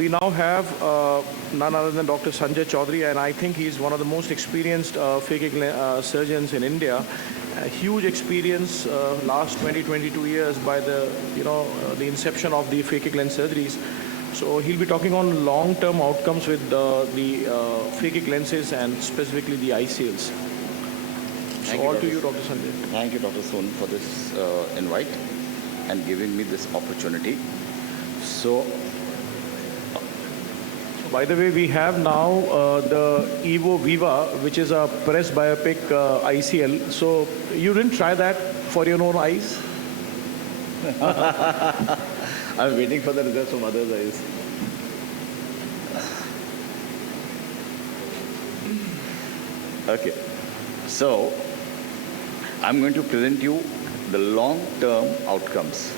We now have none other than Dr. Sanjay Chaudhary, and I think he's one of the most experienced phakic surgeons in India. Huge experience, last 22 years by the inception of the phakic lens surgeries. So he'll be talking on long-term outcomes with the phakic lenses and specifically the ICLs. So all to you, Dr. Sanjay. Thank you, Dr. Son, for this invite and giving me this opportunity. So, by the way, we have now the Evo Viva, which is a press biopic ICL. So you didn't try that for your own eyes? I'm waiting for the results from others' eyes. Okay, so I'm going to present you the long-term outcomes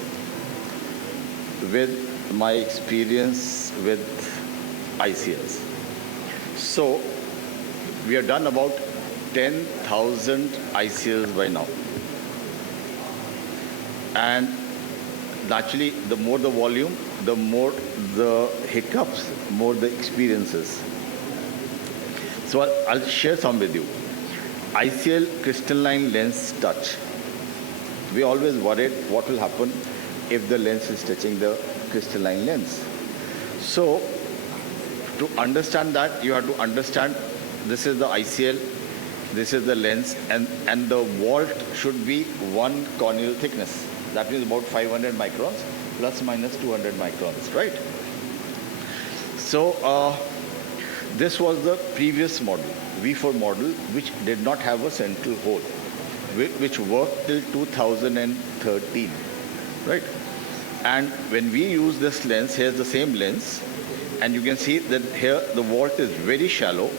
with my experience with ICLs. So we have done about 10,000 ICLs by now. And naturally, the more the volume, the more the hiccups, more the experiences. So I'll share some with you. ICL crystalline lens touch. We always worried what will happen if the lens is touching the crystalline lens. So to understand that, you have to understand this is the ICL, this is the lens, and the vault should be one corneal thickness. That means about 500 microns, plus minus 200 microns, right? So this was the previous model, V4 model, which did not have a central hole, which worked till 2013, right? And when we use this lens, here's the same lens, and you can see that here the vault is very shallow,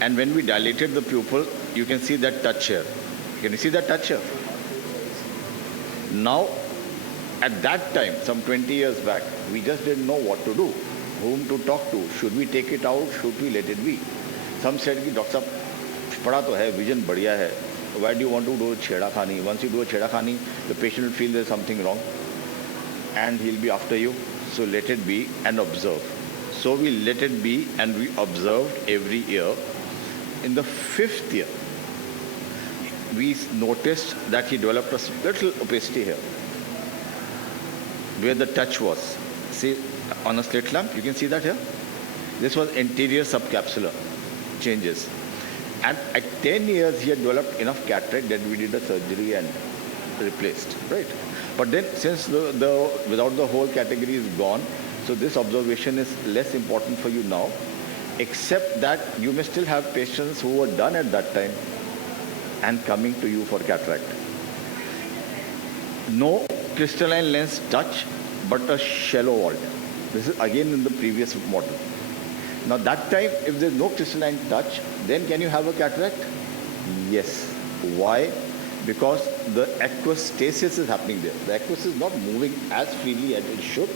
and when we dilated the pupil, you can see that touch here. Can you see that touch here? Now, at that time, some 20 years back, we just didn't know what to do, whom to talk to. Should we take it out? Should we let it be? Some said, Doctor Sahab, pada to hai, vision badhiya hai. Why do you want to do a chheda khani? Once you do a chheda khani, the patient will feel there's something wrong, and he'll be after you. So let it be and observe. So we let it be and we observed every year. In the 5th year, we noticed that he developed a little opacity here, where the touch was. See, on a slit lamp, you can see that here. This was anterior subcapsular changes. And at 10 years, he had developed enough cataract that we did a surgery and replaced, right? But then, since without the whole category is gone, so this observation is less important for you now, except that you may still have patients who were done at that time and coming to you for cataract. No crystalline lens touch, but a shallow vault. This is again in the previous model. Now that time, if there's no crystalline touch, then can you have a cataract? Yes. Why? Because the aqueous stasis is happening there. The aqueous is not moving as freely as it should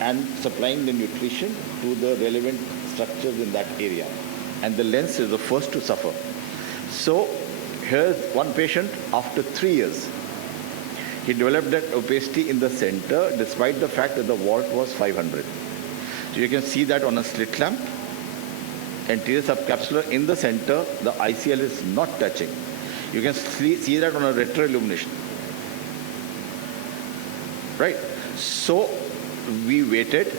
and supplying the nutrition to the relevant structures in that area. And the lens is the first to suffer. So here's one patient after 3 years. He developed that opacity in the center despite the fact that the vault was 500. So you can see that on a slit lamp. Anterior subcapsular in the center, the ICL is not touching. You can see that on a retroillumination. Right? So we waited.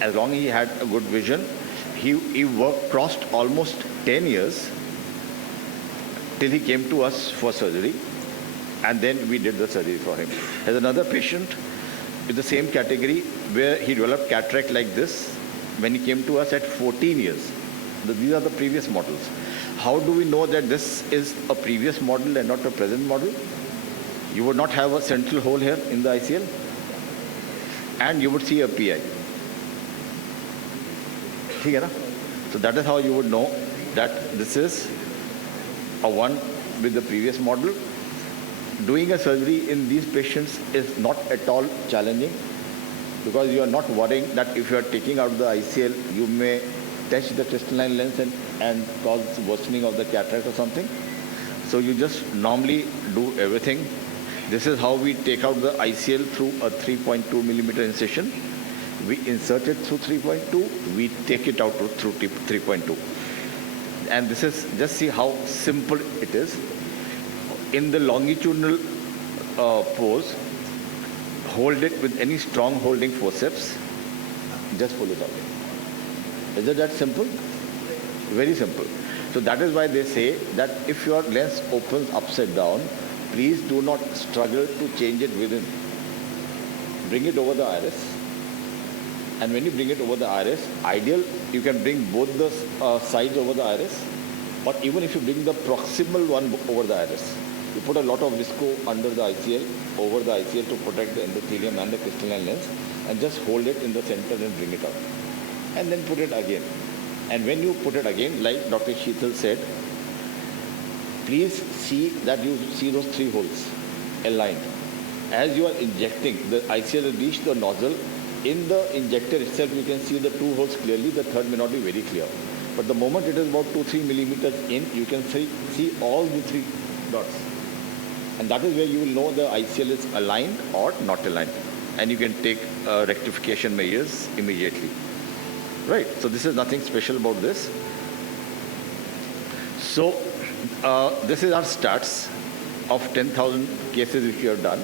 As long as he had a good vision, he crossed almost 10 years till he came to us for surgery, and then we did the surgery for him. There's another patient with the same category where he developed cataract like this when he came to us at 14 years. These are the previous models. How do we know that this is a previous model and not a present model? You would not have a central hole here in the ICL, and you would see a PI. So that is how you would know that this is a one with the previous model. Doing a surgery in these patients is not at all challenging, because you are not worrying that if you are taking out the ICL, you may touch the crystalline lens and cause worsening of the cataract or something. So you just normally do everything. This is how we take out the ICL through a 3.2 millimeter incision. we insert it through 3.2, we take it out through 3.2. And this is, just see how simple it is. In the longitudinal pose, hold it with any strong holding forceps, just pull it out. Is it that simple? Very simple. So that is why they say that if your lens opens upside down, please do not struggle to change it within. Bring it over the iris. And when you bring it over the iris, ideal, you can bring both the sides over the iris, or even if you bring the proximal one over the iris. You put a lot of visco under the ICL, over the ICL to protect the endothelium and the crystalline lens, and just hold it in the center and bring it out. And then put it again. And when you put it again, like Dr. Sheetal said, please see that you see those 3 holes aligned. As you are injecting, the ICL will reach the nozzle. In the injector itself, you can see the 2 holes clearly. The third may not be very clear. But the moment it is about 2-3 millimeters in, you can see all the 3 dots. And that is where you will know the ICL is aligned or not aligned. And you can take rectification measures immediately. Right, so this is nothing special about this. So this is our stats of 10,000 cases which we have done.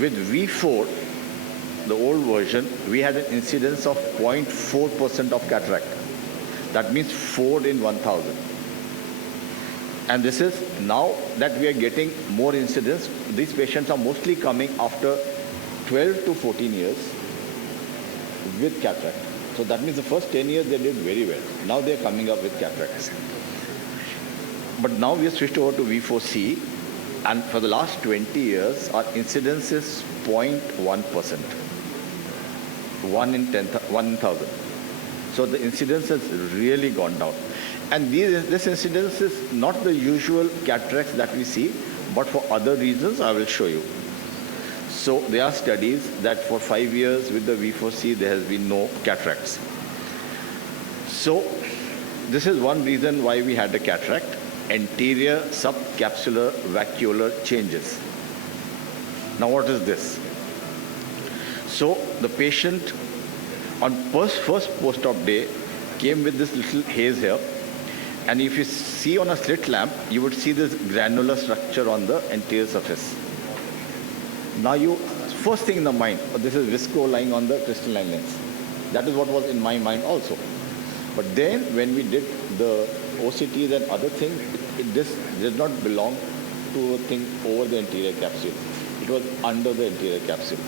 With V4, the old version, we had an incidence of 0.4% of cataract. That means 4 in 1,000. And this is now that we are getting more incidence. These patients are mostly coming after 12 to 14 years with cataract. So that means the first 10 years they did very well. Now they are coming up with cataracts. But now we have switched over to V4C, and for the last 20 years, our incidence is 0.1%. 1 in 1,000. So the incidence has really gone down. And this incidence is not the usual cataracts that we see, but for other reasons I will show you. So there are studies that for 5 years with the V4C there has been no cataracts. So this is one reason why we had a cataract, anterior subcapsular vacuolar changes. Now what is this? So the patient on first post-op day came with this little haze here. And if you see on a slit lamp, you would see this granular structure on the anterior surface. Now first thing in the mind, this is visco lying on the crystalline lens. That is what was in my mind also. But then when we did the OCTs and other things, this did not belong to a thing over the anterior capsule. It was under the anterior capsule.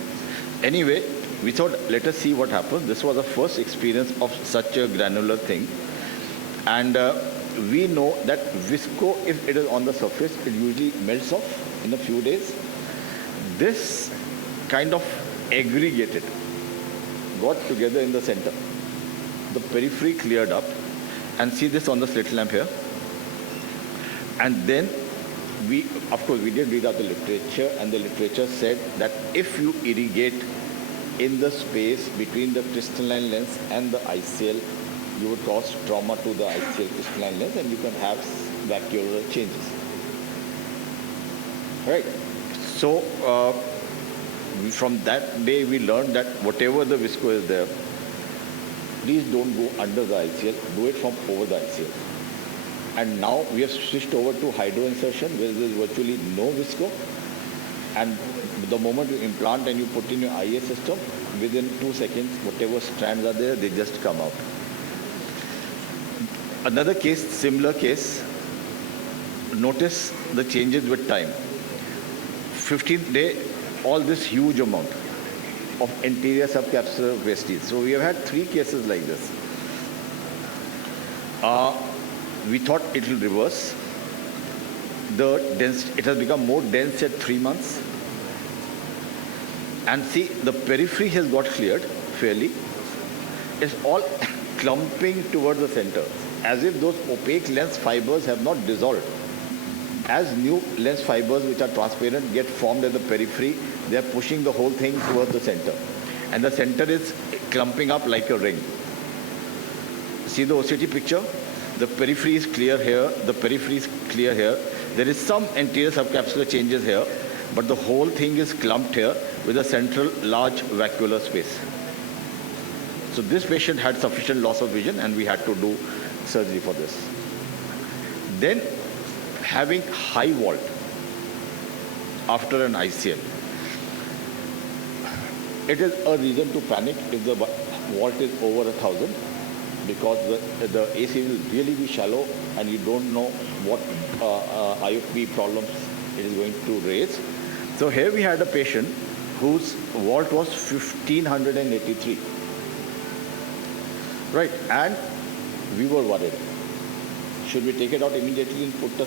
Anyway, we thought, let us see what happens. This was the first experience of such a granular thing. And we know that visco, if it is on the surface, it usually melts off in a few days. This kind of aggregated, got together in the center. The periphery cleared up, and see this on the slit lamp here. And then of course, we did read out the literature, and the literature said that if you irrigate in the space between the crystalline lens and the ICL, you would cause trauma to the ICL crystalline lens, and you can have vacuolar changes. Right. So from that day, we learned that whatever the visco is there, please don't go under the ICL, do it from over the ICL. And now we have switched over to hydroinsertion, where there is virtually no visco. And the moment you implant and you put in your IA system, within 2 seconds, whatever strands are there, they just come out. Another case, similar case, notice the changes with time. 15th day, all this huge amount of anterior subcapsular vestige. So we have had 3 cases like this. We thought it will reverse. It has become more dense at 3 months. And see, the periphery has got cleared fairly. It's all clumping towards the center, as if those opaque lens fibers have not dissolved. As new lens fibers which are transparent get formed at the periphery, they are pushing the whole thing towards the center. And the center is clumping up like a ring. See the OCT picture? The periphery is clear here, the periphery is clear here. There is some anterior subcapsular changes here, but the whole thing is clumped here with a central large vacuolar space. So this patient had sufficient loss of vision and we had to do surgery for this. Then having high vault after an ICL. It is a reason to panic if the vault is over 1,000 because the AC will really be shallow and you don't know what IOP problems it is going to raise. So here we had a patient whose vault was 1583. Right, and we were worried. Should we take it out immediately and put the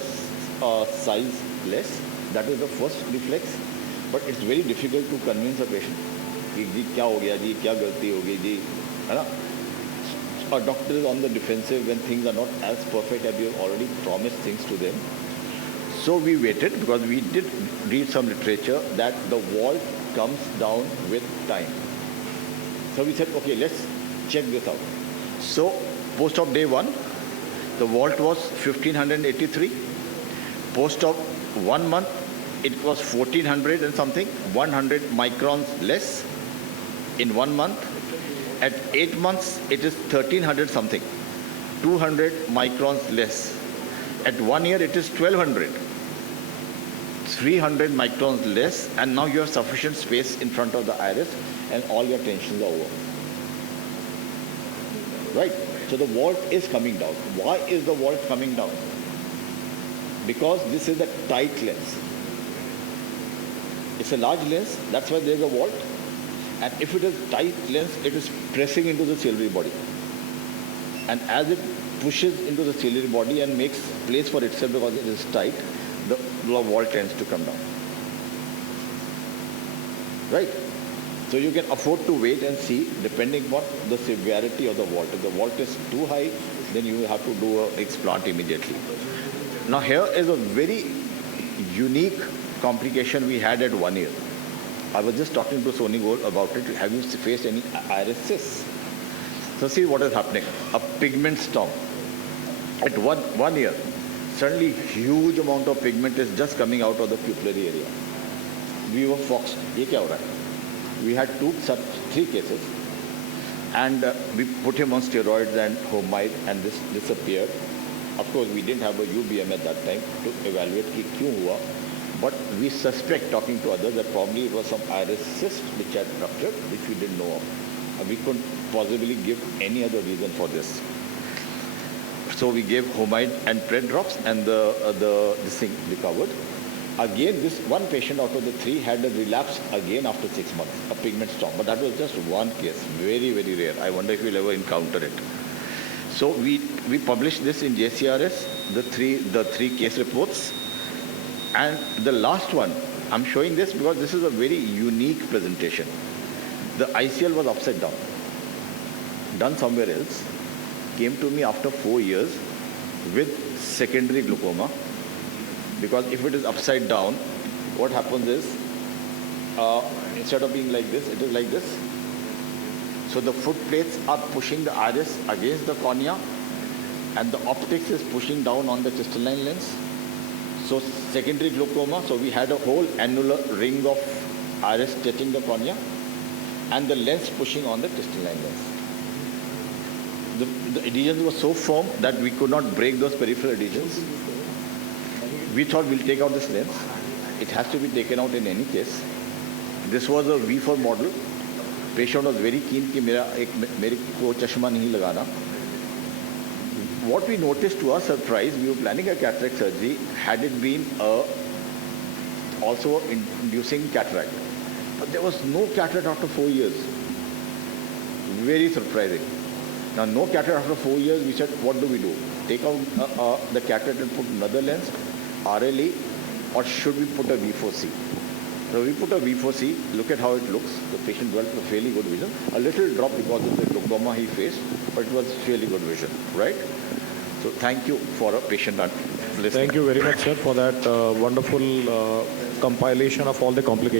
size less? That is the first reflex. But it's very difficult to convince a patient. कि जी क्या हो गया जी क्या गलती हो गई जी है ना a doctor is on the defensive when things are not as perfect as you have already promised things to them. So we waited because we did read some literature that the vault comes down with time. So we said, okay, let's check this out. So post-op day 1, the vault was 1583. Post-op 1 month, it was 1400 and something, 100 microns less in 1 month. At 8 months, it is 1300 something, 200 microns less. At 1 year, it is 1200, 300 microns less, and now you have sufficient space in front of the iris and all your tensions are over. Right? So the vault is coming down. Why is the vault coming down? Because this is a tight lens. It's a large lens, that's why there is a vault. And if it is tight lens, it is pressing into the ciliary body. And as it pushes into the ciliary body and makes place for itself because it is tight, the vault tends to come down. Right? So you can afford to wait and see depending on the severity of the vault. If the vault is too high, then you will have to do an explant immediately. Now here is a very unique complication we had at 1 year. I was just talking to Sony Gold about it. Have you faced any iris cysts? So see what is happening. A pigment storm. At one year, suddenly huge amount of pigment is just coming out of the pupillary area. We were foxed. Ye kya ho raha hai? We had such 3 cases. And we put him on steroids and homide and this disappeared. Of course, we didn't have a UBM at that time to evaluate ki kyun hua. But we suspect, talking to others, that probably it was some iris cyst which had ruptured, which we didn't know of. And we couldn't possibly give any other reason for this. So we gave homide and pred drops and this thing recovered. Again, this one patient out of the 3 had a relapse again after 6 months, a pigment storm. But that was just one case, very, very rare. I wonder if we'll ever encounter it. So we published this in JCRS, the three case reports. And the last one, I'm showing this because this is a very unique presentation. The ICL was upside down, done somewhere else, came to me after 4 years with secondary glaucoma. Because if it is upside down, what happens is, instead of being like this, it is like this. So the foot plates are pushing the iris against the cornea and the optics is pushing down on the crystalline lens. So secondary glaucoma, so we had a whole annular ring of iris touching the cornea and the lens pushing on the crystalline lens. The adhesions were so firm that we could not break those peripheral adhesions. We thought we'll take out this lens. It has to be taken out in any case. This was a V4 model. Patient was very keen कि मेरे को चश्मा नहीं लगाना. What we noticed to our surprise, we were planning a cataract surgery, had it been also inducing cataract. But there was no cataract after 4 years. Very surprising. Now, no cataract after 4 years, we said, what do we do? Take out the cataract and put another lens, RLE, or should we put a V4C? So we put a V4C, look at how it looks. The patient developed a fairly good vision. A little drop because of the glaucoma he faced, but it was fairly good vision, right? So thank you for a patient listening. Thank you very much, sir, for that wonderful compilation of all the complications.